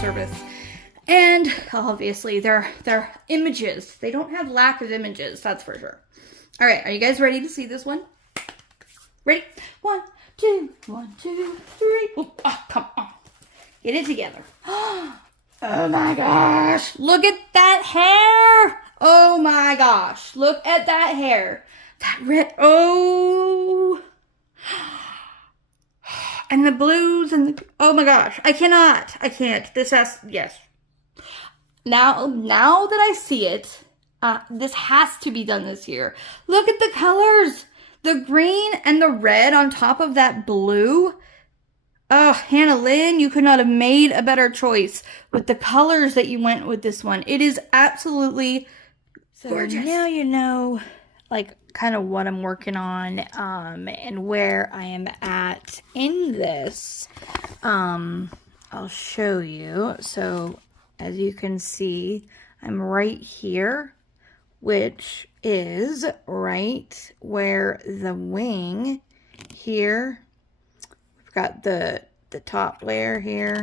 service. And obviously they're images. They don't have lack of images, that's for sure. All right, are you guys ready to see this one? Ready? 1, 2, 1, 2, 3. Oh, come on. Get it together. Oh my gosh. Look at that hair. Oh my gosh. Look at that hair. That red. Oh. And the blues and the, oh my gosh. I can't. This has, yes. Now that I see it, this has to be done this year. Look at the colors. The green and the red on top of that blue. Oh, Hannah Lynn, you could not have made a better choice with the colors that you went with this one. It is absolutely gorgeous. Now you know, like, kind of what I'm working on, and where I am at in this. I'll show you. So, as you can see, I'm right here, which is right where the wing here, we've got the top layer here,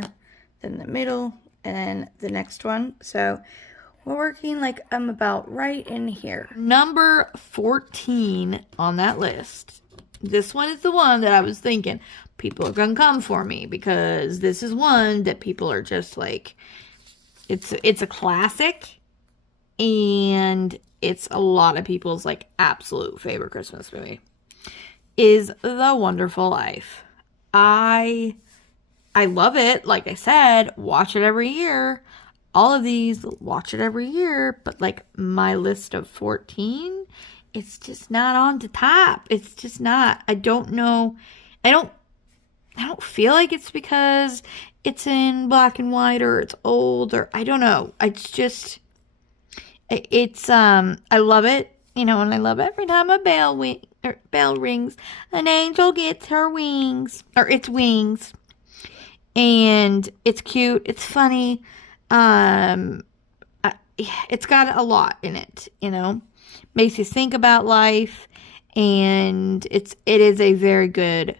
then the middle, and then the next one. So we're working like I'm about right in here. Number 14 on that list. This one is the one that I was thinking people are gonna come for me, because this is one that people are just like, it's a classic, and it's a lot of people's like absolute favorite Christmas movie, is The Wonderful Life. I love it. Like I said, watch it every year. All of these, watch it every year. But like my list of 14, it's just not on the top. It's just not. I don't know. I don't feel like it's because it's in black and white or it's old, or I don't know. It's just, I love it, you know, and I love every time a bell rings, an angel gets her wings, or its wings, and it's cute, it's funny, it's got a lot in it, you know, makes you think about life, and it is a very good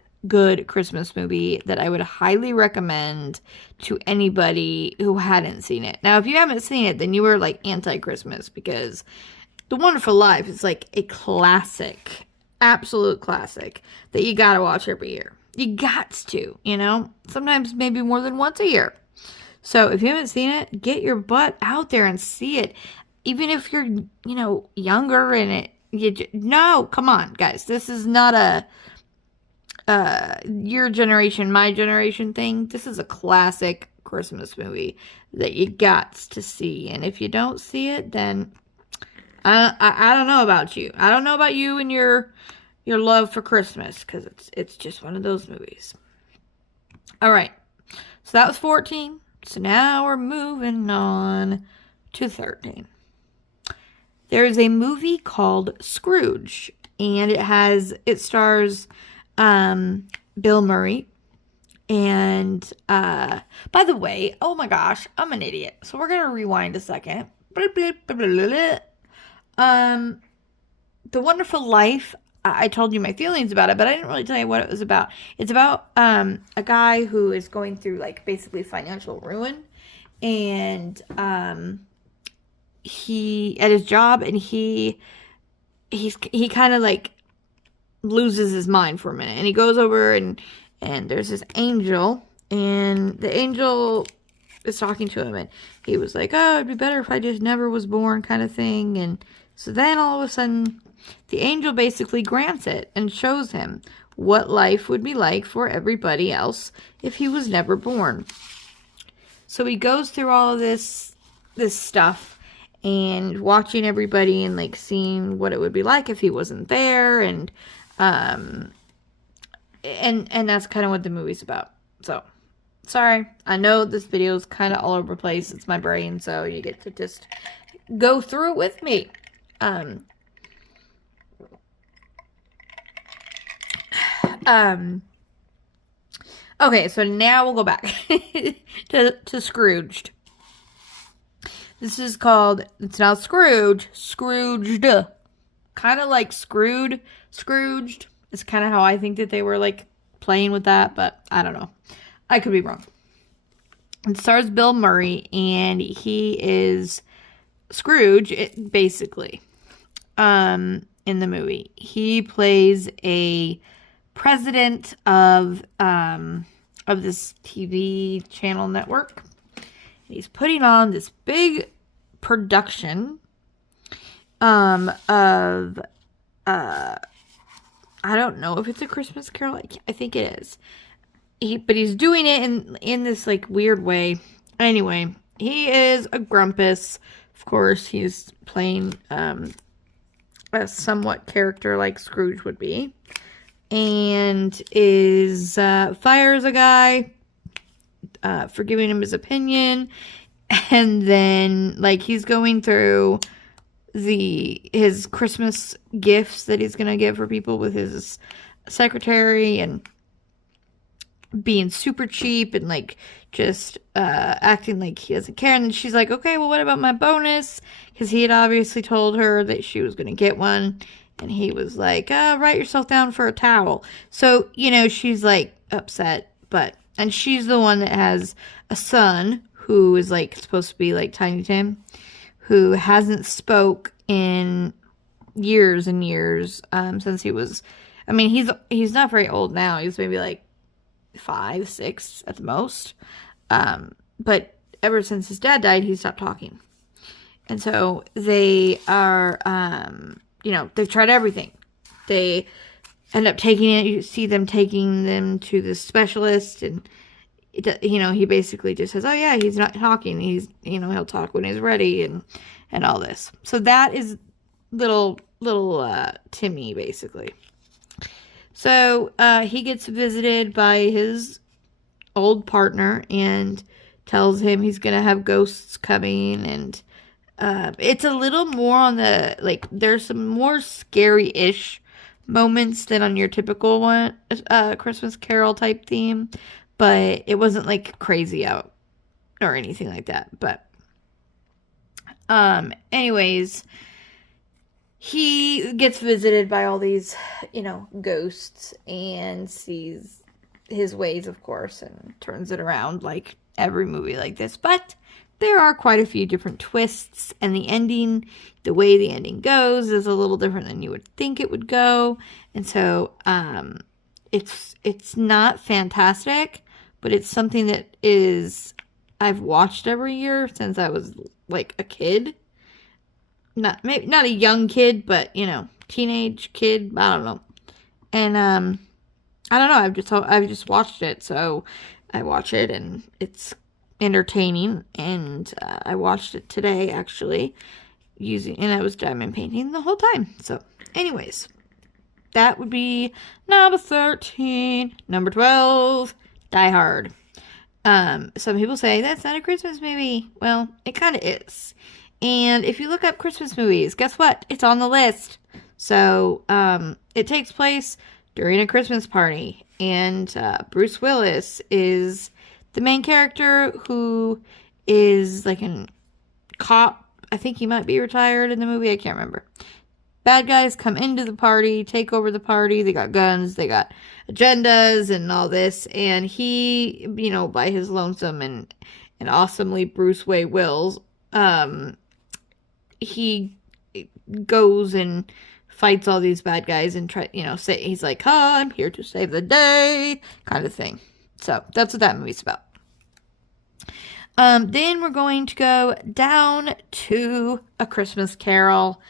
Christmas movie that I would highly recommend to anybody who hadn't seen it. Now, if you haven't seen it, then you were like anti-Christmas, because The Wonderful Life is like a classic, absolute classic that you gotta watch every year. You gots to, you know, sometimes maybe more than once a year. So if you haven't seen it, get your butt out there and see it. Even if you're, you know, younger and no, come on, guys. This is not a your generation, my generation thing. This is a classic Christmas movie that you got to see. And if you don't see it, then I don't know about you. I don't know about you and your love for Christmas, because it's just one of those movies. All right. So that was 14. So now we're moving on to 13. There's a movie called Scrooge, and it stars Bill Murray. And by the way, oh my gosh, I'm an idiot. So we're gonna rewind a second. The Wonderful Life, I told you my feelings about it, but I didn't really tell you what it was about. It's about a guy who is going through like basically financial ruin, and he at his job, and he kind of like loses his mind for a minute, and he goes over and there's this angel, and the angel is talking to him, and he was like, oh, it'd be better if I just never was born, kind of thing. And so then all of a sudden the angel basically grants it and shows him what life would be like for everybody else if he was never born. So he goes through all of this stuff, and watching everybody and like seeing what it would be like if he wasn't there, and that's kind of what the movie's about. So, sorry, I know this video is kind of all over the place. It's my brain, so you get to just go through it with me. Okay, so now we'll go back to Scrooged. This is called, it's not Scrooge, Scrooged. Kind of like Scrooged. It's kind of how I think that they were like playing with that, but I don't know. I could be wrong. It stars Bill Murray, and he is Scrooge, basically, in the movie. He plays a president of this TV channel network. He's putting on this big production of I don't know if it's a Christmas Carol. I think it is. But he's doing it in this like weird way. Anyway, he is a Grumpus. Of course, he's playing a somewhat character like Scrooge would be, and is fires a guy for giving him his opinion, and then like he's going through his Christmas gifts that he's gonna give for people with his secretary, and being super cheap and like just acting like he doesn't care. And then she's like, okay, well, what about my bonus? Because he had obviously told her that she was gonna get one, and he was like, write yourself down for a towel. So, you know, she's like upset, and she's the one that has a son who is like supposed to be like Tiny Tim, who hasn't spoke in years and years, since he was, I mean, he's not very old now. He's maybe like 5, 6 at the most. But ever since his dad died, he stopped talking. And so they are, you know, they've tried everything. They end up taking it, you see them taking them to the specialist, and you know, he basically just says, oh yeah, he's not talking. He's, you know, he'll talk when he's ready, and all this. So that is little Timmy, basically. So he gets visited by his old partner and tells him he's gonna have ghosts coming, and it's a little more on the, like, there's some more scary-ish moments than on your typical one, Christmas Carol type theme, but it wasn't like crazy out or anything like that. But anyways, he gets visited by all these, you know, ghosts, and sees his ways, of course, and turns it around like every movie like this. But there are quite a few different twists, and the way the ending goes is a little different than you would think it would go. And so it's not fantastic, but it's something that I've watched every year since I was like a kid. Not a young kid, but, you know, teenage kid. I don't know. And I don't know. I've just watched it, so I watch it, and it's entertaining. And I watched it today, actually, and I was diamond painting the whole time. So, anyways, that would be number 13. Number 12, Die Hard. Some people say that's not a Christmas movie. Well, it kind of is. And if you look up Christmas movies, guess what? It's on the list. So, it takes place during a Christmas party. And Bruce Willis is the main character, who is like a cop. I think he might be retired in the movie. I can't remember. Bad guys come into the party, take over the party. They got guns, they got agendas and all this. And he, you know, by his lonesome and awesomely Bruce Wayne Wills, he goes and fights all these bad guys and he's like, I'm here to save the day, kind of thing. So that's what that movie's about. Then we're going to go down to A Christmas Carol.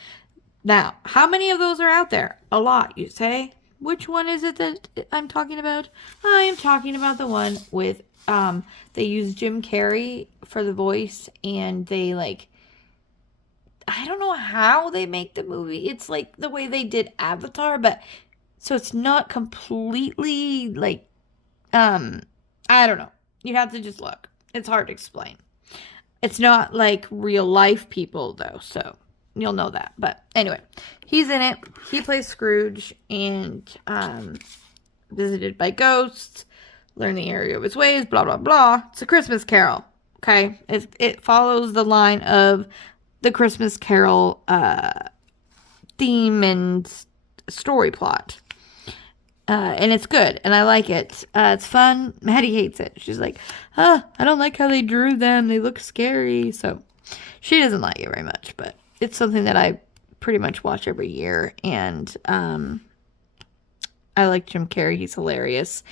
Now, how many of those are out there? A lot, you say. Which one is it that I'm talking about? I am talking about the one with, they use Jim Carrey for the voice, and they, like, I don't know how they make the movie. It's like the way they did Avatar, but so it's not completely like, I don't know. You have to just look. It's hard to explain. It's not like real life people though, so you'll know that. But anyway, he's in it. He plays Scrooge, and visited by ghosts, learn the area of his ways, blah blah blah. It's a Christmas Carol. Okay, it follows the line of the Christmas Carol theme and story plot. And it's good, and I like it. It's fun. Maddie hates it. She's like, I don't like how they drew them. They look scary. So she doesn't like it very much, but it's something that I pretty much watch every year. And I like Jim Carrey. He's hilarious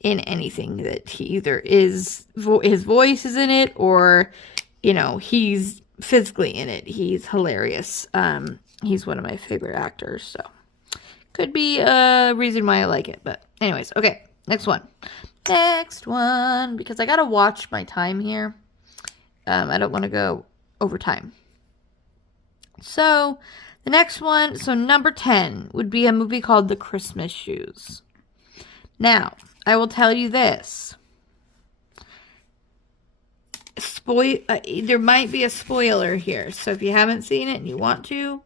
in anything that he either is, his voice is in it, or, he's physically in it. He's hilarious. He's one of my favorite actors, so could be a reason why I like it. But anyways, okay, next one, because I gotta watch my time here. I don't want to go over time. So the next one, so number 10 would be a movie called The Christmas Shoes. Now, I will tell you this. There might be a spoiler here, so if you haven't seen it and you want to,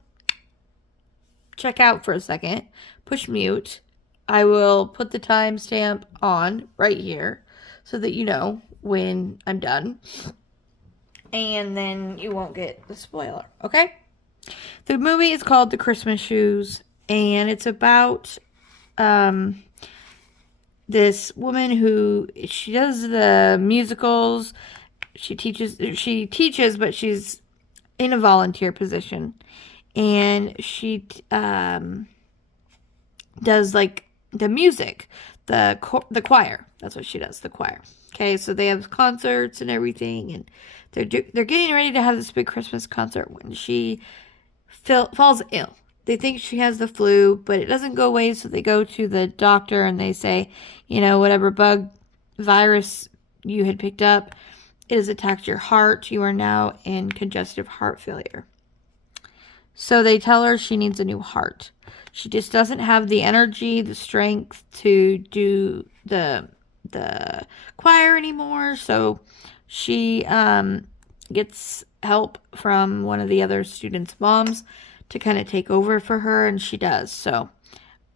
check out for a second, push mute. I will put the timestamp on right here so that you know when I'm done, and then you won't get the spoiler, okay? The movie is called The Christmas Shoes, and it's about this woman who, she does the musicals. She teaches, but she's in a volunteer position. And she does like the music, the choir. That's what she does, the choir. Okay, so they have concerts and everything, and they're getting ready to have this big Christmas concert when she falls ill. They think she has the flu, but it doesn't go away, so they go to the doctor and they say, whatever bug virus you had picked up, it has attacked your heart. You are now in congestive heart failure. So they tell her she needs a new heart. She just doesn't have the energy, the strength to do the choir anymore. So she gets help from one of the other students' moms to kind of take over for her, and she does. So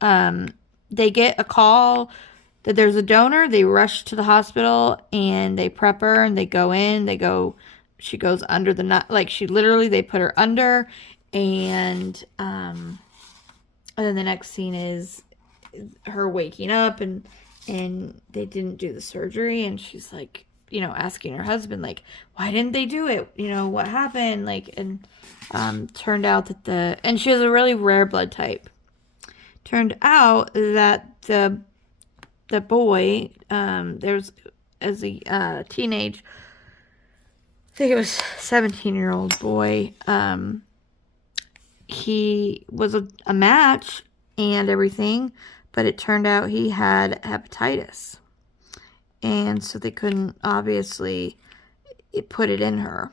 they get a call that there's a donor. They rush to the hospital and they prep her, and they go in. She goes under the nut, they put her under, and then the next scene is her waking up, and they didn't do the surgery, and she's like, asking her husband, like, why didn't they do it? What happened? Turned out that and she has a really rare blood type. Turned out that the boy, there's, as a teenage, I think it was 17-year-old boy, he was a match and everything, but it turned out he had hepatitis. And so they couldn't, obviously, put it in her.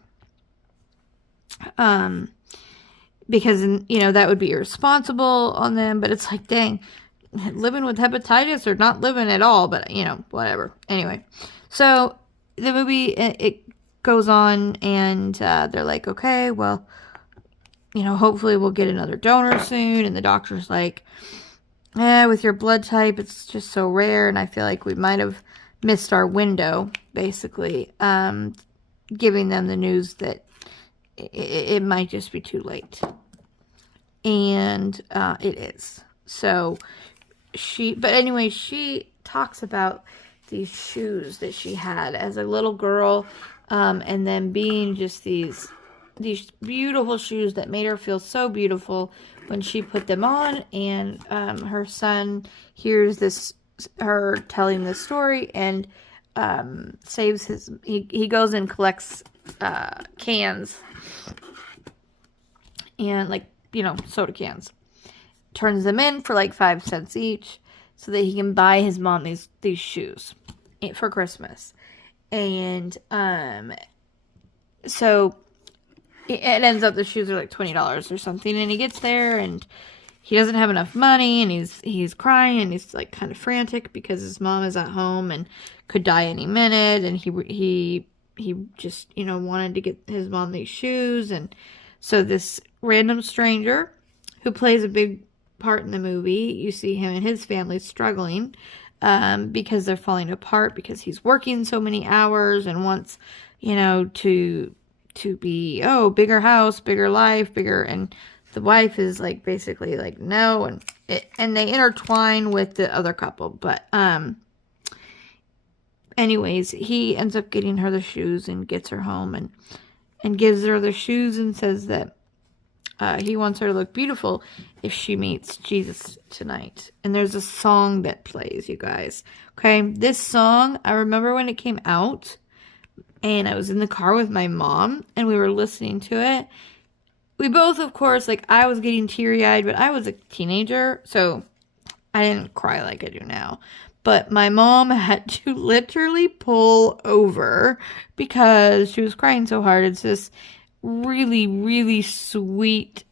Because, that would be irresponsible on them. But it's like, dang, living with hepatitis or not living at all. But, whatever. Anyway, so the movie, it goes on, and they're like, okay, well, hopefully we'll get another donor soon. And the doctor's like, with your blood type, it's just so rare. And I feel like we might have missed our window, basically, giving them the news that it might just be too late. And it is. So she talks about these shoes that she had as a little girl, and then being just these beautiful shoes that made her feel so beautiful when she put them on. And her son hears her telling this story, and saves he goes and collects cans, and soda cans, turns them in for 5 cents each, so that he can buy his mom these shoes for Christmas. And so it ends up the shoes are $20 or something, and he gets there and he doesn't have enough money, and he's crying, and he's kind of frantic because his mom is at home and could die any minute, and he just wanted to get his mom these shoes. And so this random stranger who plays a big part in the movie, you see him and his family struggling because they're falling apart, because he's working so many hours and wants to be bigger house, bigger life, bigger, and the wife is basically no, and and they intertwine with the other couple. But anyways, he ends up getting her the shoes and gets her home and gives her the shoes and says that he wants her to look beautiful if she meets Jesus tonight. And there's a song that plays, you guys. Okay, this song, I remember when it came out, and I was in the car with my mom, and we were listening to it. We both, of course, like, I was getting teary-eyed, but I was a teenager, so I didn't cry like I do now. But my mom had to literally pull over because she was crying so hard. It's this really, really sweet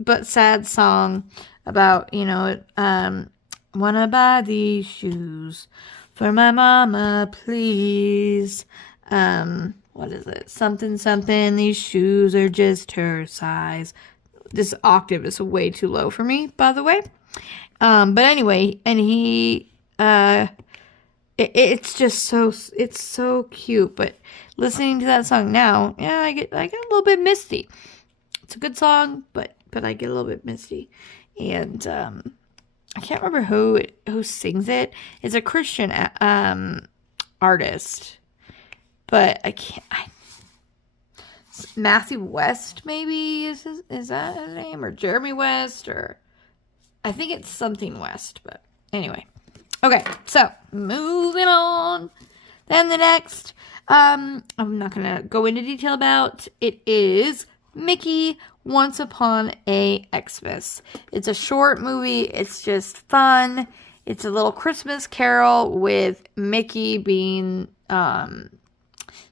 but sad song about, wanna buy these shoes for my mama, please. What is it? Something, something, these shoes are just her size. This octave is way too low for me, by the way. But anyway, and he, it's just it's so cute, but listening to that song now, yeah, I get a little bit misty. It's a good song, but I get a little bit misty. And, I can't remember who sings it. It's a Christian, artist, but Matthew West, maybe is that his name, or Jeremy West, or I think it's something West, but anyway. Okay, so moving on. Then the next, I'm not gonna go into detail about. It is Mickey Once Upon a Xmas. It's a short movie. It's just fun. It's a little Christmas carol with Mickey being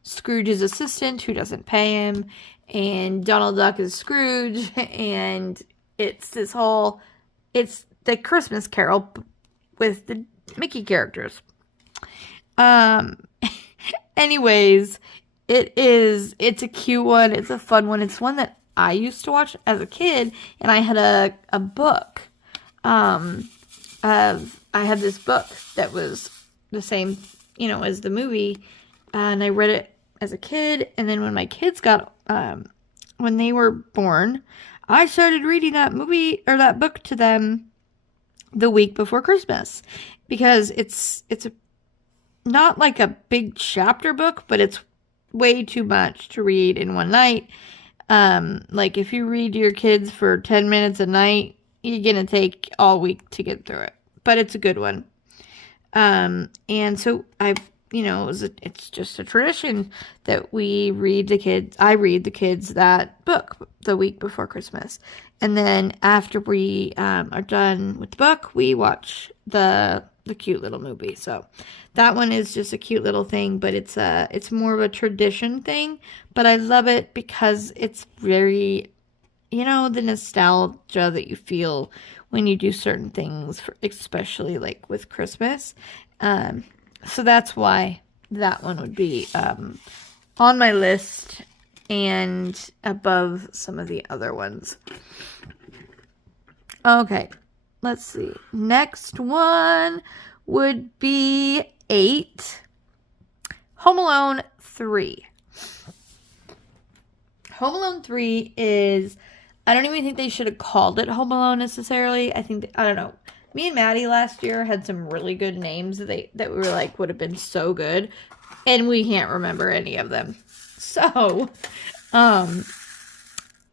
Scrooge's assistant who doesn't pay him, and Donald Duck is Scrooge, and it's the Christmas carol with the Mickey characters. Anyways, it's a cute one. It's a fun one. It's one that I used to watch as a kid, and I had a book. I had this book that was the same, as the movie, and I read it as a kid, and then when my kids when they were born, I started reading that movie or that book to them the week before Christmas, because it's not like a big chapter book, but it's way too much to read in one night. Like if you read to your kids for 10 minutes a night, you're gonna take all week to get through it, but it's a good one. And so it's just a tradition that I read the kids that book the week before Christmas. And then after we are done with the book, we watch the cute little movie. So that one is just a cute little thing, but it's more of a tradition thing. But I love it because it's very, the nostalgia that you feel when you do certain things, especially like with Christmas. So that's why that one would be on my list and above some of the other ones. Okay, let's see. Next one would be 8. Home Alone 3. Home Alone 3 is, I don't even think they should have called it Home Alone necessarily. I don't know. Me and Maddie last year had some really good names that we were like would have been so good, and we can't remember any of them. So,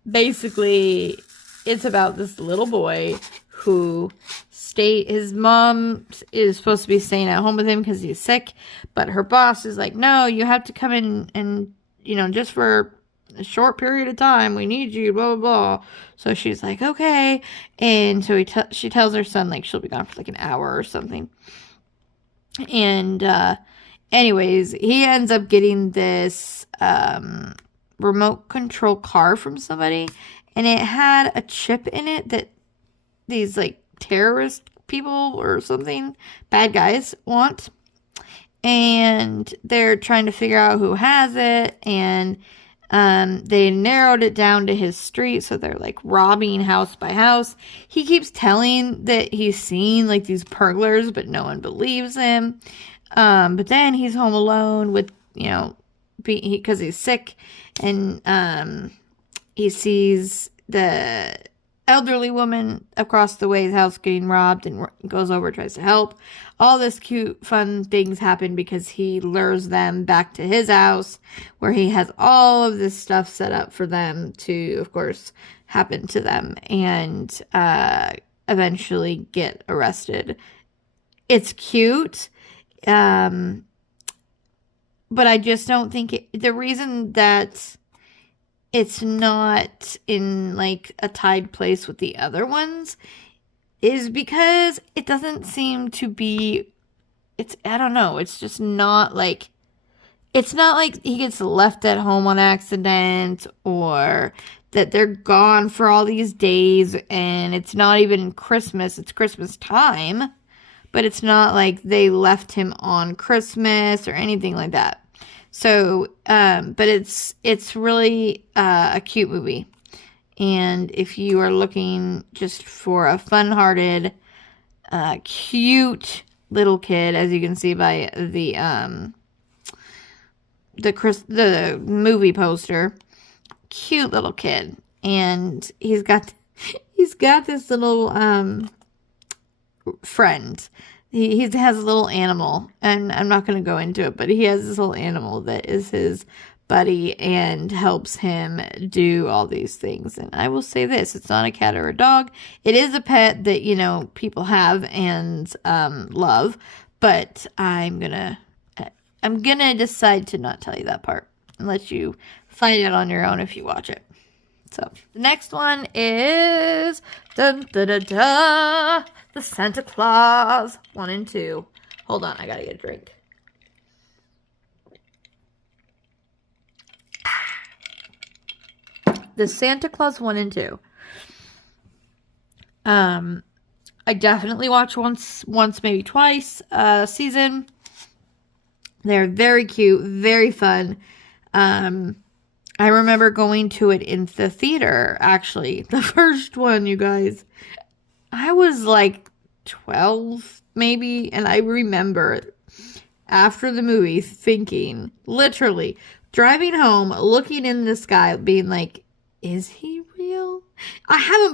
basically, it's about this little boy who his mom is supposed to be staying at home with him because he's sick, but her boss is like, no, you have to come in and, just for a short period of time, we need you, blah, blah, blah. So she's like, okay. And so she tells her son, like, she'll be gone for like an hour or something. And, anyways, he ends up getting this, remote control car from somebody, and it had a chip in it that these, like, terrorist people or something, bad guys, want. And they're trying to figure out who has it, and they narrowed it down to his street, so they're like robbing house by house. He keeps telling that he's seen like these burglars, but no one believes him. But then he's home alone with, because he's sick, and he sees elderly woman across the way's house getting robbed and goes over, tries to help. All this cute, fun things happen because he lures them back to his house where he has all of this stuff set up for them to, of course, happen to them and eventually get arrested. It's cute. But I just don't think the reason that it's not in like a tied place with the other ones is because it doesn't seem to be, I don't know, it's just not like, it's not like he gets left at home on accident or that they're gone for all these days and it's not even Christmas, it's Christmas time, but it's not like they left him on Christmas or anything like that. So, but it's really a cute movie. And if you are looking just for a fun-hearted, cute little kid, as you can see by the movie poster, cute little kid, and he's got this little friend. He has a little animal, and I'm not going to go into it, but he has this little animal that is his buddy and helps him do all these things. And I will say this, it's not a cat or a dog. It is a pet that, you know, people have and love, but I'm going to decide to not tell you that part and let you find it on your own if you watch it. So, the next one is dun, da, da, da, the Santa Claus 1 and 2. Hold on, I gotta get a drink. The Santa Claus 1 and 2. I definitely watch once, maybe twice a season. They're very cute, very fun. I remember going to it in the theater, actually. The first one, you guys. I was like 12, maybe. And I remember after the movie thinking, literally, driving home, looking in the sky, being like, is he real? I haven't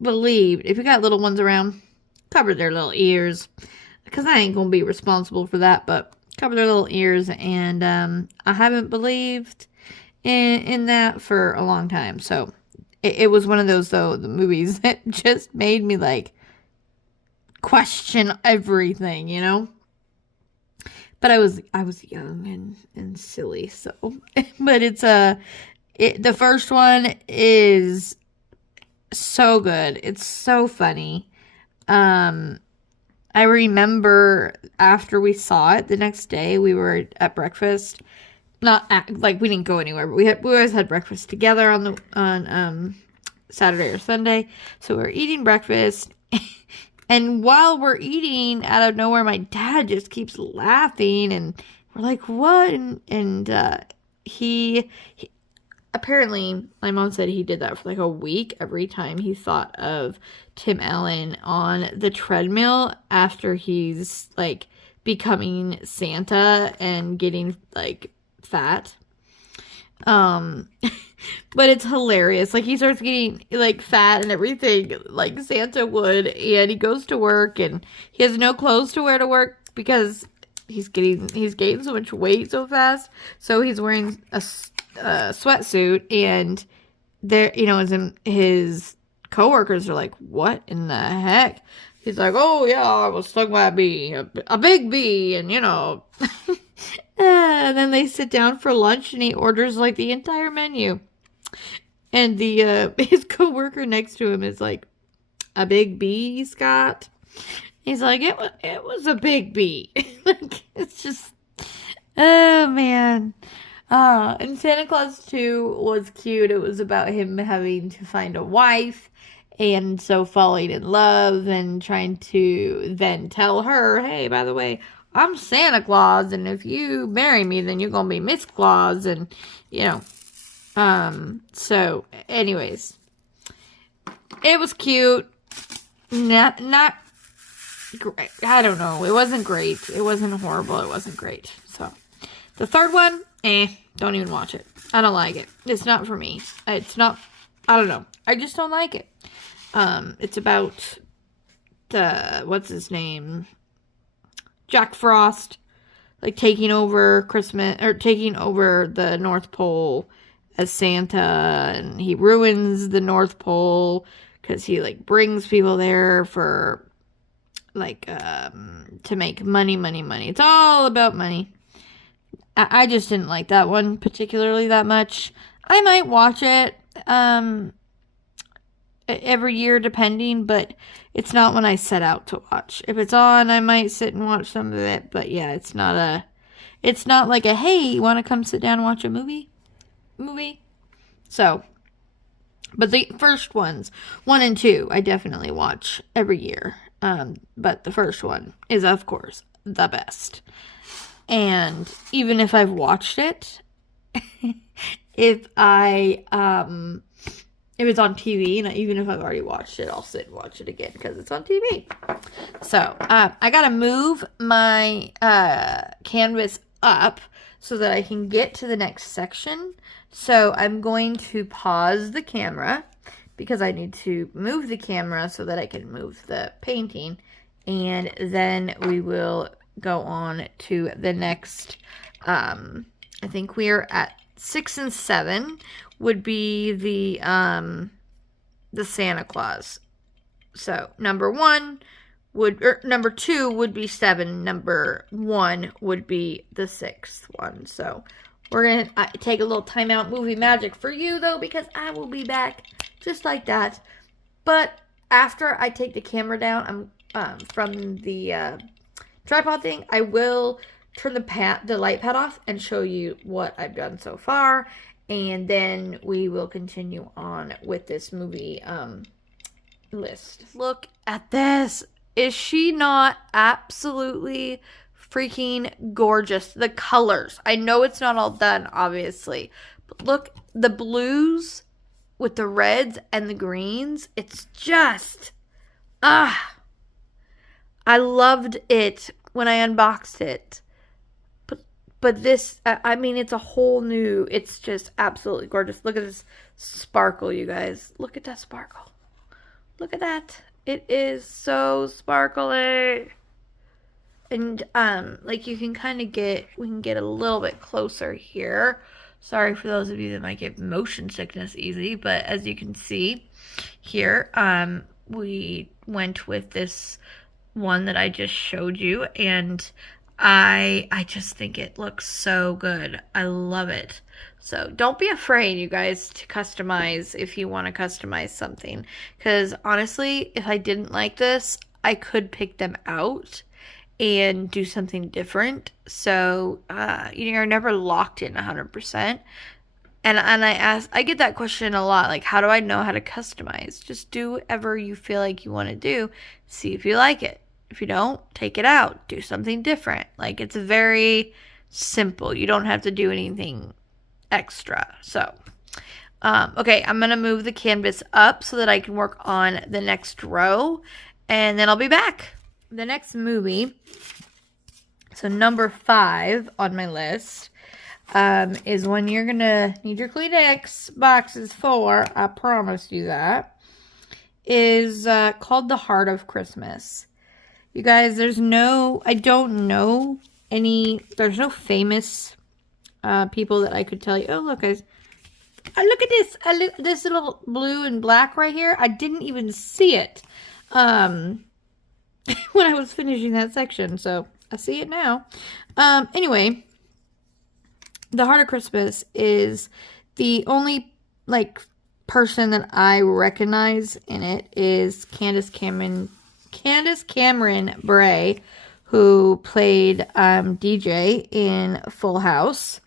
believed. If you got little ones around, cover their little ears. Because I ain't going to be responsible for that, but cover their little ears. And I haven't believed in that for a long time. So it was one of those, though, the movies that just made me like question everything, you know. But I was young and silly, so. But it's the first one is so good. It's so funny. I remember after we saw it the next day, we were at breakfast. We didn't go anywhere, but we always had breakfast together on Saturday or Sunday. So we're eating breakfast, and while we're eating, out of nowhere, my dad just keeps laughing, and we're like, "What?" And he apparently, my mom said he did that for like a week every time he thought of Tim Allen on the treadmill after he's like becoming Santa and getting like fat. But it's hilarious. Like, he starts getting like fat and everything like Santa would, and he goes to work and he has no clothes to wear to work because he's gaining so much weight so fast. So he's wearing a sweatsuit, and there, you know, his coworkers are like, "What in the heck?" He's like, "Oh yeah, I was stung by a bee, a big bee," and you know. And then they sit down for lunch, and he orders like the entire menu. And his coworker next to him is like, "A big bee, Scott?" He's like, "It was a big bee." Like, it's just, oh man. And Santa Claus 2 was cute. It was about him having to find a wife, and so falling in love and trying to then tell her, "Hey, by the way, I'm Santa Claus, and if you marry me, then you're gonna be Miss Claus," and you know. So anyways, it was cute. Not great. I don't know. It wasn't great. It wasn't horrible. It wasn't great. So the third one, don't even watch it. I don't like it. It's not for me. It's not I don't know. I just don't like it. It's about what's his name? Jack Frost, like taking over Christmas, or taking over the North Pole as Santa, and he ruins the North Pole because he like brings people there for like to make money. It's all about money. I just didn't like that one particularly that much. I might watch it every year depending, but it's not when I set out to watch. If it's on, I might sit and watch some of it, but yeah, it's not like a, hey, you want to come sit down and watch a movie? So, but the first ones, 1 and 2, I definitely watch every year. But the first one is, of course, the best. And even if I've watched it, if it's on TV, and even if I've already watched it, I'll sit and watch it again because it's on TV. So, I gotta move my canvas up so that I can get to the next section. So, I'm going to pause the camera because I need to move the camera so that I can move the painting. And then we will go on to the next, I think we're at 6 and 7 would be the Santa Claus. So number 2 would be 7. Number 1 would be the 6th one. So we're going to take a little timeout movie magic for you though, because I will be back just like that. But after I take the camera down, from the tripod thing, I will turn the light pad off and show you what I've done so far, and then we will continue on with this movie list. Look at this. Is she not absolutely freaking gorgeous? The colors. I know it's not all done, obviously, but look, the blues with the reds and the greens. It's just, I loved it when I unboxed it. But this, I mean, it's a whole new, it's just absolutely gorgeous. Look at this sparkle, you guys. Look at that sparkle. Look at that. It is so sparkly. And, like, you can kind of we can get a little bit closer here. Sorry for those of you that might get motion sickness easy, but as you can see here, we went with this one that I just showed you, and I just think it looks so good. I love it. So don't be afraid, you guys, to customize if you want to customize something. Because honestly, if I didn't like this, I could pick them out and do something different. So you're never locked in 100%. And I get that question a lot. Like, how do I know how to customize? Just do whatever you feel like you want to do. See if you like it. If you don't, take it out. Do something different. Like, it's very simple. You don't have to do anything extra. So, okay, I'm going to move the canvas up so that I can work on the next row. And then I'll be back. The next movie, so number 5 on my list, is one you're going to need your Kleenex boxes for. I promise you that. Is called The Heart of Christmas. You guys, there's no famous people that I could tell you, oh, look, guys, look at this. This little blue and black right here. I didn't even see it when I was finishing that section, so I see it now. Anyway, The Heart of Christmas is the only, like, person that I recognize in it is Candace Cameron Bure, who played DJ in Full House,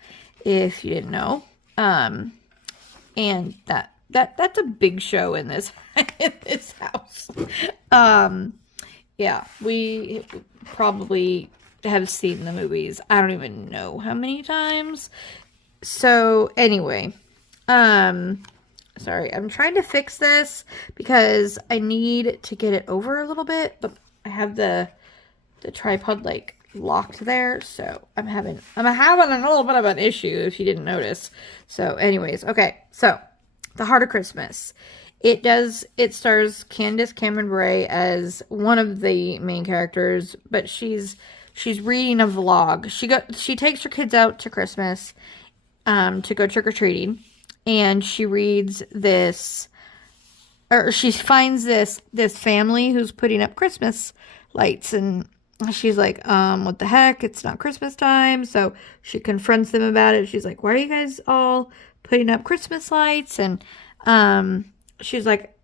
if you didn't know. And that's a big show in this house. Yeah, we probably have seen the movies. I don't even know how many times. So anyway, sorry, I'm trying to fix this because I need to get it over a little bit, but I have the tripod like locked there, so I'm having a little bit of an issue if you didn't notice. So anyways, okay, so The Heart of Christmas. It stars Candace Cameron Bure as one of the main characters, but she's reading a vlog. She takes her kids out to Christmas to go trick-or-treating, and she reads this, or she finds this family who's putting up Christmas lights, and she's like, what the heck? It's not Christmas time. So she confronts them about it. She's like, why are you guys all putting up Christmas lights? And she's like,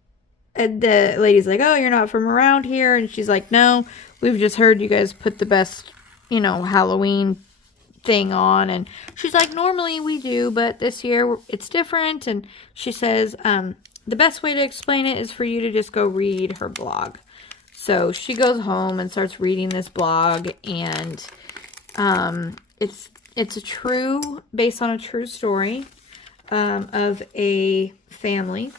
and the lady's like, oh, you're not from around here. And she's like, no, we've just heard you guys put the best, Halloween thing on. And she's like, normally we do, but this year it's different. And she says, the best way to explain it is for you to just go read her blog. So she goes home and starts reading this blog, and it's based on a true story of a family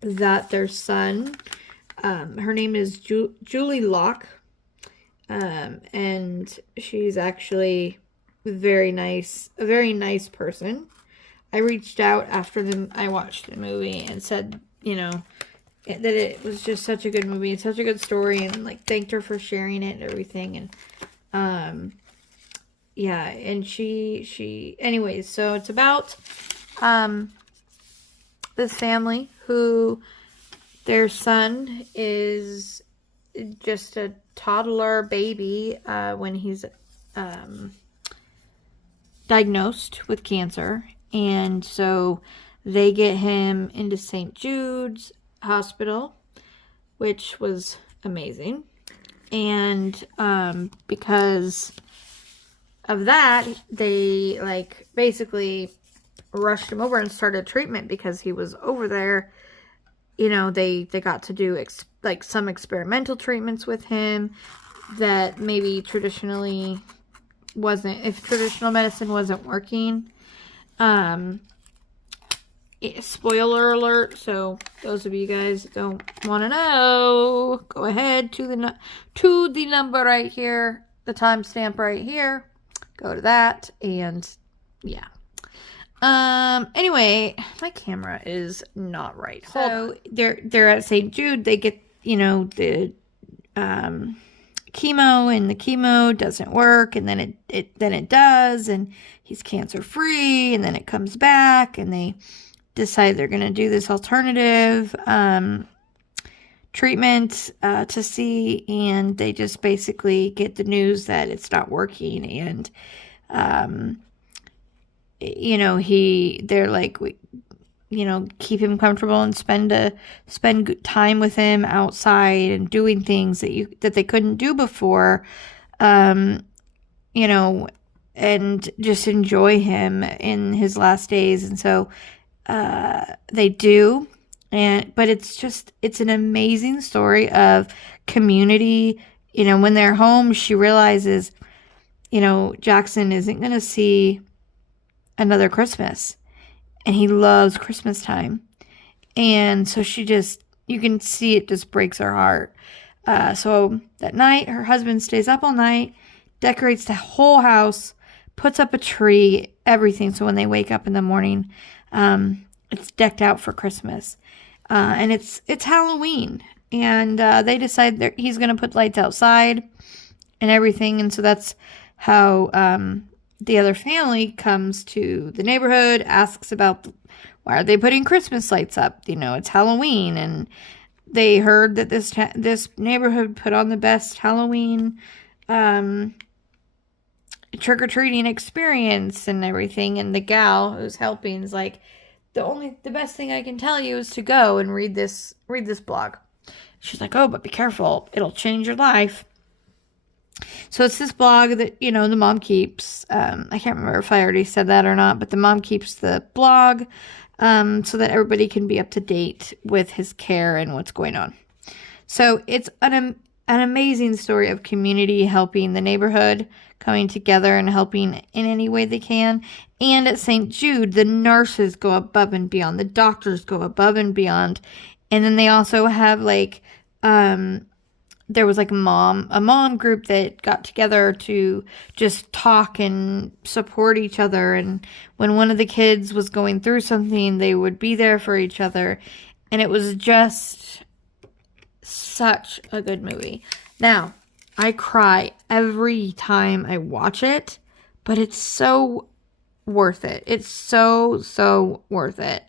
that their son, her name is Julie Locke, and she's actually a very nice person. I reached out after I watched the movie and said, that it was just such a good movie and such a good story, and like thanked her for sharing it and everything. And yeah, and she anyways, so it's about this family who their son is just a toddler baby when he's diagnosed with cancer, and so they get him into St. Jude's Hospital, which was amazing. And because of that, they basically rushed him over and started treatment because he was over there. They got to do some experimental treatments with him that maybe traditional medicine wasn't working. Spoiler alert, so those of you guys that don't want to know, go ahead to the number right here, the timestamp right here, go to that, and yeah. Anyway, my camera is not right. So they're at St. Jude. They get, the chemo, and the chemo doesn't work, and then it does, and he's cancer free, and then it comes back, and they decide they're going to do this alternative treatment to see, and they just basically get the news that it's not working, and they're like, keep him comfortable and spend time with him outside and doing things that they couldn't do before, and just enjoy him in his last days. And so they do, but it's an amazing story of community. When they're home, she realizes, Jackson isn't going to see another Christmas, and he loves Christmas time. And so you can see it just breaks her heart. So that night, her husband stays up all night, decorates the whole house, puts up a tree, everything. So when they wake up in the morning, it's decked out for Christmas. And it's Halloween. And they decide that he's going to put lights outside and everything. And so that's how the other family comes to the neighborhood, asks about why are they putting Christmas lights up? It's Halloween. And they heard that this neighborhood put on the best Halloween trick-or-treating experience and everything. And the gal who's helping is like, the best thing I can tell you is to go and read this blog. She's like, oh, but be careful. It'll change your life. So it's this blog that, the mom keeps. I can't remember if I already said that or not, but the mom keeps the blog so that everybody can be up to date with his care and what's going on. So it's an amazing story of community helping the neighborhood, coming together and helping in any way they can. And at St. Jude, the nurses go above and beyond. The doctors go above and beyond. And then they also have there was like a mom group that got together to just talk and support each other. And when one of the kids was going through something, they would be there for each other. And it was just such a good movie. Now, I cry every time I watch it, but it's so worth it. It's so worth it.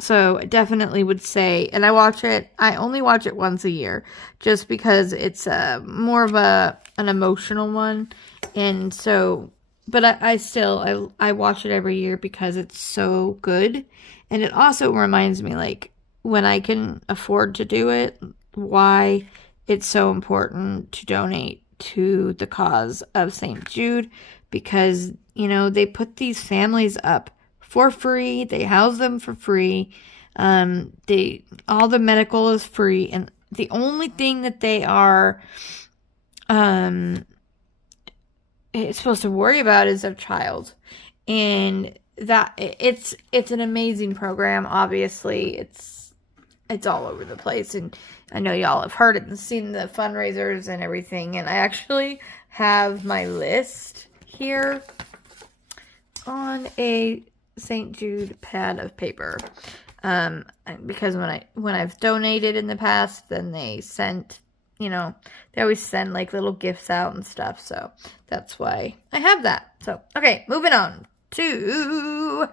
So I definitely would say, and I only watch it once a year just because it's more of an emotional one. And so, but I watch it every year because it's so good. And it also reminds me, like, when I can afford to do it, why it's so important to donate to the cause of St. Jude, because, they put these families up for free. They house them for free. All the medical is free, and the only thing that they are supposed to worry about is a child. And that it's an amazing program. Obviously, it's all over the place, and I know y'all have heard it and seen the fundraisers and everything. And I actually have my list here on a St. Jude pad of paper, because when I've donated in the past, then they sent, they always send like little gifts out and stuff, so that's why I have that. So okay, moving on to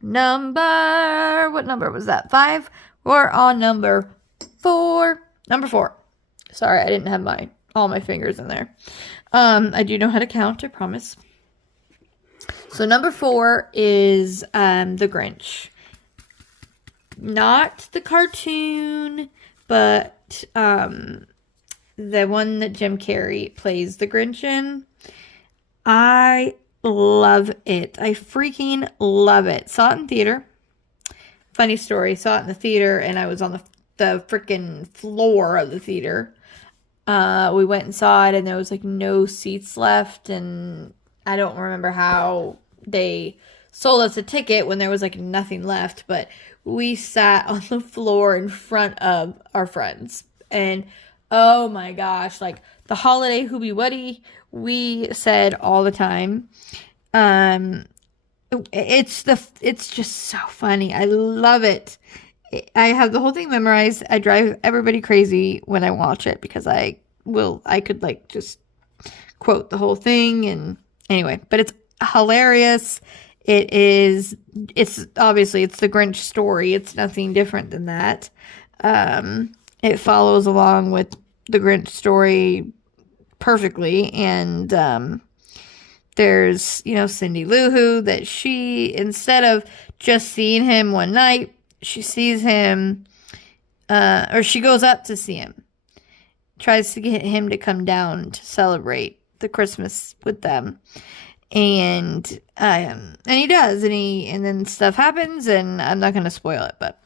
what number was that? 5. We're on number 4. Number 4. Sorry, I didn't have all my fingers in there. I do know how to count, I promise. So number 4 is The Grinch. Not the cartoon, but the one that Jim Carrey plays the Grinch in. I love it. I freaking love it. Saw it in theater. Funny story, saw it in the theater, and I was on the freaking floor of the theater. We went and saw it, and there was like no seats left, and I don't remember how they sold us a ticket when there was like nothing left, but we sat on the floor in front of our friends, and oh my gosh, like the holiday hoobie wuddy, we said all the time. It's just so funny. I love it. I have the whole thing memorized. I drive everybody crazy when I watch it because I could like just quote the whole thing. And anyway, but it's hilarious. It's obviously it's the Grinch story. It's nothing different than that. It follows along with the Grinch story perfectly. And, there's, Cindy Lou Who, that she, instead of just seeing him one night, she sees him, or she goes up to see him, tries to get him to come down to celebrate the Christmas with them. And he does, and then stuff happens, and I'm not going to spoil it, but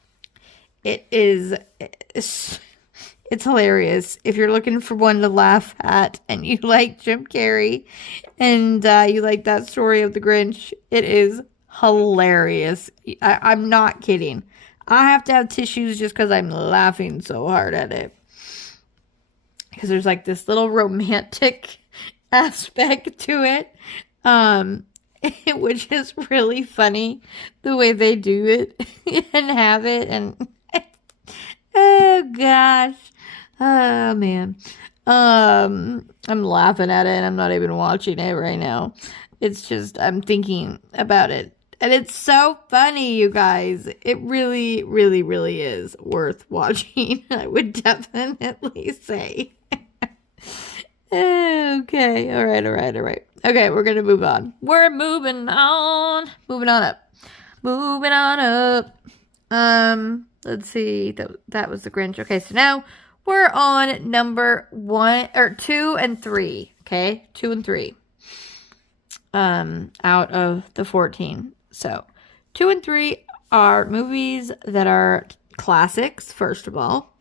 it's hilarious. If you're looking for one to laugh at and you like Jim Carrey and you like that story of the Grinch, it is hilarious. I'm not kidding. I have to have tissues just because I'm laughing so hard at it. Because there's like this little romantic aspect to it, which is really funny the way they do it and have it. And oh gosh. Oh, man. I'm laughing at it, and I'm not even watching it right now. It's just, I'm thinking about it. And it's so funny, you guys. It really, really, really is worth watching, I would definitely say. Okay. All right. Okay, we're going to move on. We're moving on. Moving on up. Let's see. That was the Grinch. Okay, so now we're on number 2 and 3. Okay, 2 and 3. Out of the 14. So 2 and 3 are movies that are classics, first of all.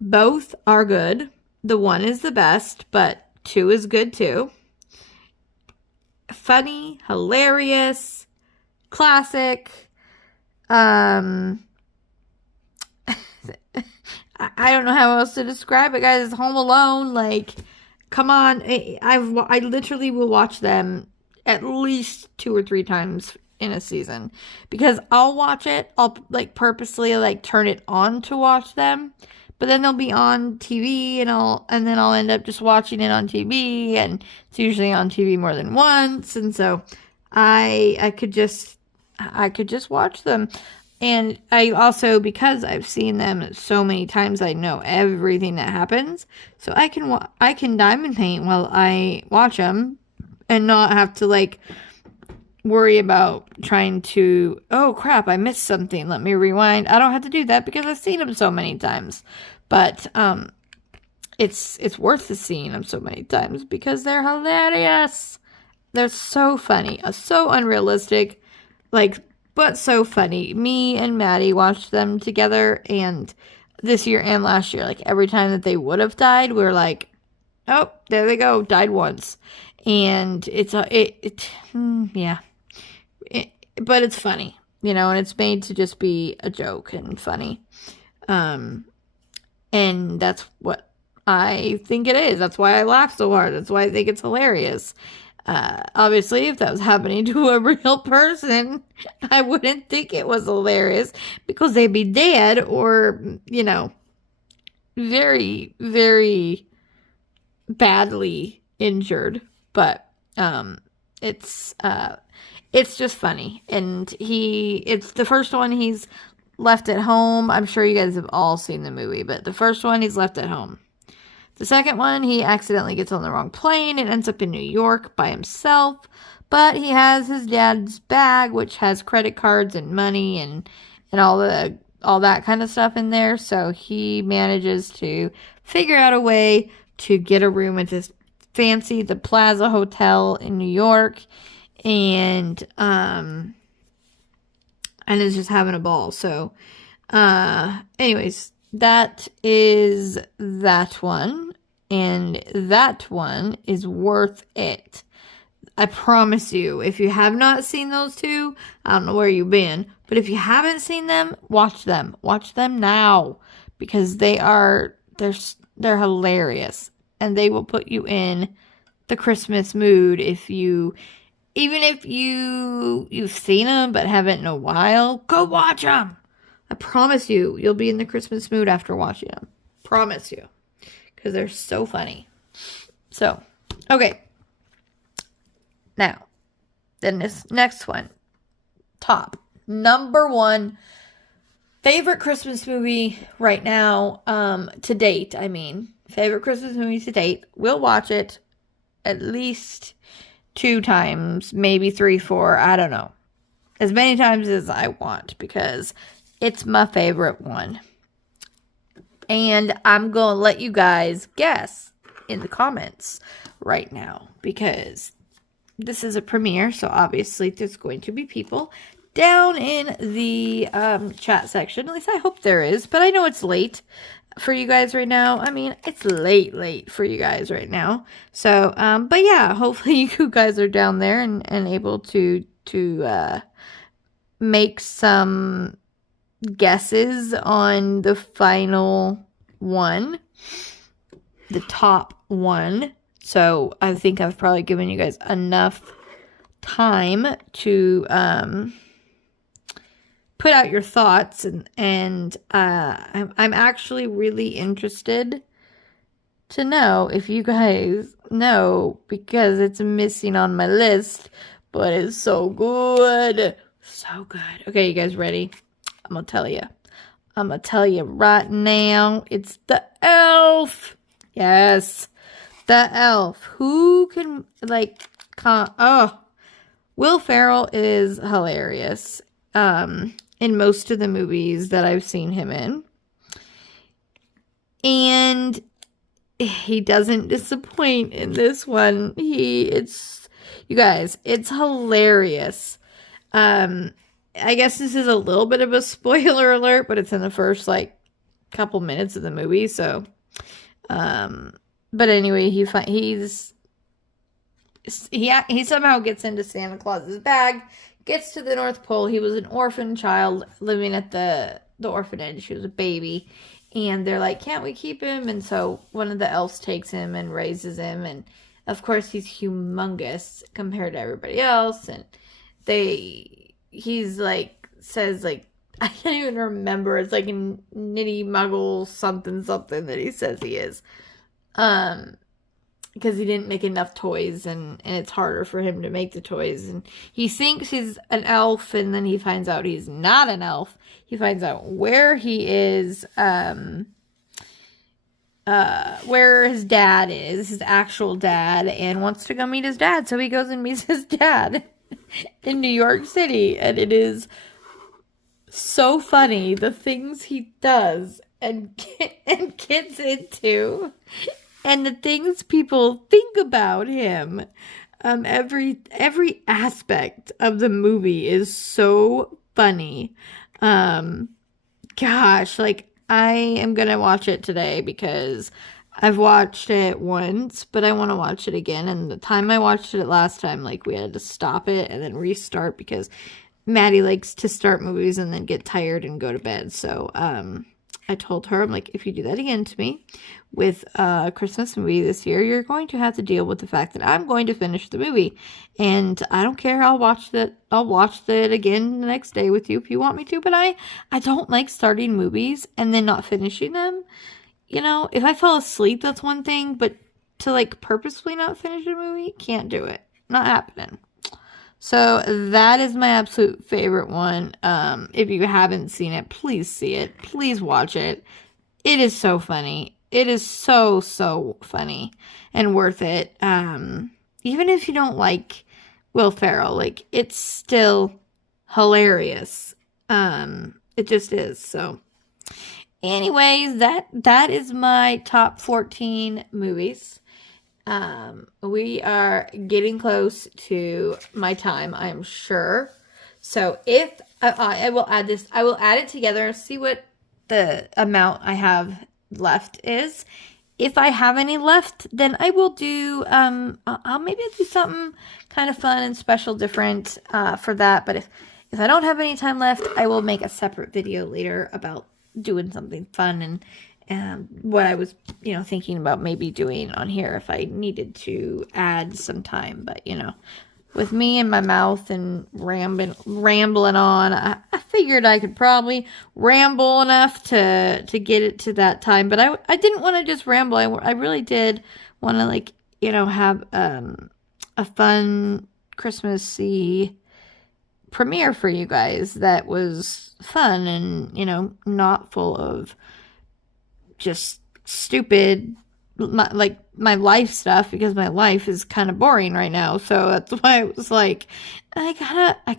Both are good. The one is the best, but 2 is good too. Funny, hilarious, classic. I don't know how else to describe it, guys. It's Home Alone. Like, come on. I literally will watch them at least 2 or 3 times in a season, because I'll watch it. I'll like purposely like turn it on to watch them, but then they'll be on TV, and then I'll end up just watching it on TV, and it's usually on TV more than once, and so I could just watch them. And I also, because I've seen them so many times, I know everything that happens. So I can diamond paint while I watch them and not have to like worry about trying to, oh crap, I missed something, let me rewind. I don't have to do that because I've seen them so many times. But it's worth the seeing them so many times because they're hilarious. They're so funny, so unrealistic, like, but so funny. Me and Maddie watched them together, and this year and last year, like every time that they would have died, we were like, oh, there they go, died once. And but it's funny, and it's made to just be a joke and funny. And that's what I think it is. That's why I laugh so hard. That's why I think it's hilarious. Obviously, if that was happening to a real person, I wouldn't think it was hilarious because they'd be dead or, very, very badly injured. But it's just funny. And it's the first one he's left at home. I'm sure you guys have all seen the movie, but the first one he's left at home. The second one, he accidentally gets on the wrong plane and ends up in New York by himself. But he has his dad's bag, which has credit cards and money and all that kind of stuff in there. So he manages to figure out a way to get a room at this the Plaza Hotel in New York, and is just having a ball. So, anyways, that is that one. And that one is worth it. I promise you, if you have not seen those two, I don't know where you've been, but if you haven't seen them, watch them. Watch them now, because they're hilarious, and they will put you in the Christmas mood even if you've seen them but haven't in a while. Go watch them. I promise you'll be in the Christmas mood after watching them. Promise you. Because they're so funny. So, okay. Now, then this next one. Top. Number 1 favorite Christmas movie right now. To date, I mean. Favorite Christmas movie to date. We'll watch it at least 2 times. Maybe 3, 4. I don't know. As many times as I want. Because it's my favorite one. And I'm going to let you guys guess in the comments right now, because this is a premiere, so obviously there's going to be people down in the chat section. At least I hope there is, but I know it's late for you guys right now. I mean, it's late for you guys right now. So, but yeah, hopefully you guys are down there and able to make some guesses on the final one, the top one. So I think I've probably given you guys enough time to put out your thoughts, and I'm actually really interested to know if you guys know, because it's missing on my list, but it's so good. So good. Okay, you guys ready? I'm gonna tell you right now. It's the Elf. Yes, the Elf. Who can Will Ferrell is hilarious. In most of the movies that I've seen him in, and he doesn't disappoint in this one. You guys, it's hilarious. I guess this is a little bit of a spoiler alert, but it's in the first couple minutes of the movie. So, but anyway, he somehow gets into Santa Claus's bag, gets to the North Pole. He was an orphan child living at the orphanage. He was a baby, And they're like, can't we keep him? And so one of the elves takes him and raises him. And of course, he's humongous compared to everybody else. And he's like, says like, I can't even remember. It's like a nitty muggle something that he says he is. Because he didn't make enough toys, and it's harder for him to make the toys. And he thinks he's an elf, and then he finds out he's not an elf. He finds out where he is, where his dad is, his actual dad, and wants to go meet his dad. So he goes and meets his dad in New York City, and it is so funny, the things he does and gets into. And the things people think about him, every aspect of the movie is so funny. Gosh, like I am gonna watch it today because I've watched it once, but I want to watch it again. And the time I watched it last time, like we had to stop it and then restart because Maddie likes to start movies and then get tired and go to bed. So, I told her, I'm like, if you do that again to me with a Christmas movie this year, you're going to have to deal with the fact that I'm going to finish the movie. And I don't care. I'll watch it again the next day with you if you want me to. But I don't like starting movies and then not finishing them. You know, if I fall asleep, that's one thing. But to like purposefully not finish a movie, can't do it. Not happening. So that is my absolute favorite one. If you haven't seen it, please see it. Please watch it. It is so funny. It is so, so funny and worth it. Even if you don't like Will Ferrell, like it's still hilarious. It just is. So anyways, that is my top 14 movies. We are getting close to my time, I'm sure. So if I will add this, I will add it together, see what the amount I have left is. If I have any left, then I will do, I'll maybe do something kind of fun and special, different, for that. But if I don't have any time left, I will make a separate video later about doing something fun and what I was, thinking about maybe doing on here if I needed to add some time. But, with me and my mouth and rambling on, I figured I could probably ramble enough to get it to that time. But I didn't want to just ramble. I really did want to, have a fun Christmassy premiere for you guys that was fun and, not full of just stupid my life stuff, because my life is kind of boring right now. So that's why I was like, I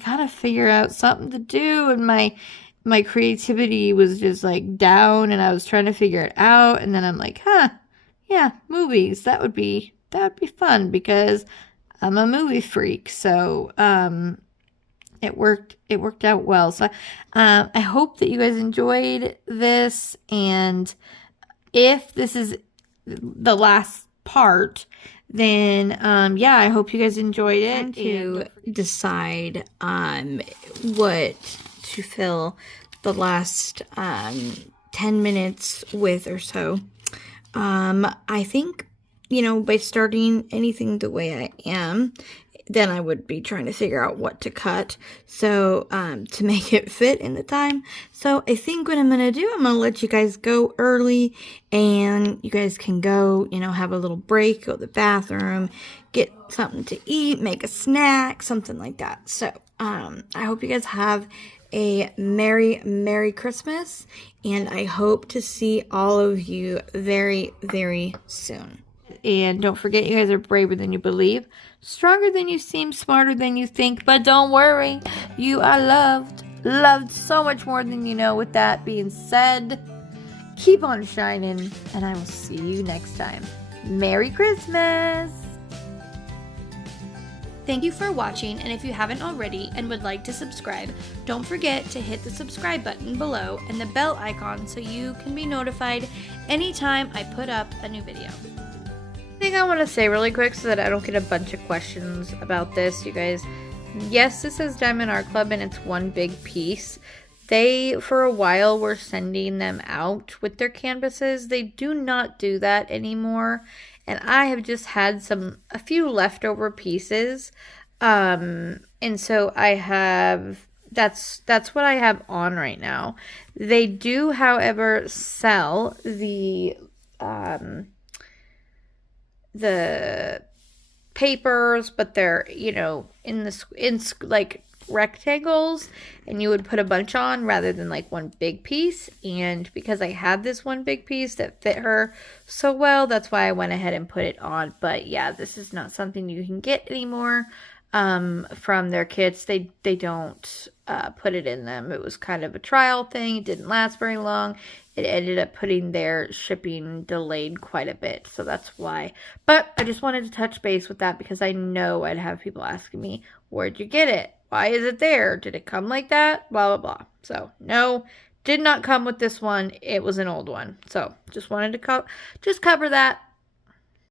gotta figure out something to do, and my creativity was just like down, and I was trying to figure it out, and then I'm like, yeah, movies, that would be fun because I'm a movie freak. So it worked out well. So I hope that you guys enjoyed this, and if this is the last part, then I hope you guys enjoyed it. To decide what to fill the last 10 minutes with or so. I think, by starting anything the way I am, then I would be trying to figure out what to cut, so to make it fit in the time. So I think what I'm going to do, I'm going to let you guys go early, and you guys can go, have a little break, go to the bathroom, get something to eat, make a snack, something like that. So I hope you guys have a Merry Christmas, and I hope to see all of you very, very soon. And don't forget, you guys are braver than you believe, stronger than you seem, smarter than you think. But don't worry, you are loved so much more than you know. With that being said, keep on shining, and I will see you next time. Merry Christmas! Thank you for watching, and if you haven't already and would like to subscribe, don't forget to hit the subscribe button below and the bell icon so you can be notified anytime I put up a new video. Thing I want to say really quick so that I don't get a bunch of questions about this, you guys. Yes, this is Diamond Art Club, and it's one big piece. They, for a while, were sending them out with their canvases. They do not do that anymore. And I have just had a few leftover pieces. And so I have, that's what I have on right now. They do, however, sell the papers, but they're, in like rectangles, and you would put a bunch on rather than like one big piece. And because I had this one big piece that fit her so well, that's why I went ahead and put it on. But yeah, this is not something you can get anymore from their kits. They don't put it in them. It was kind of a trial thing. It didn't last very long. It ended up putting their shipping delayed quite a bit, so that's why. But I just wanted to touch base with that because I know I'd have people asking me, where'd you get it? Why is it there? Did it come like that? Blah, blah, blah. So, no, did not come with this one. It was an old one. So, just wanted to just cover that.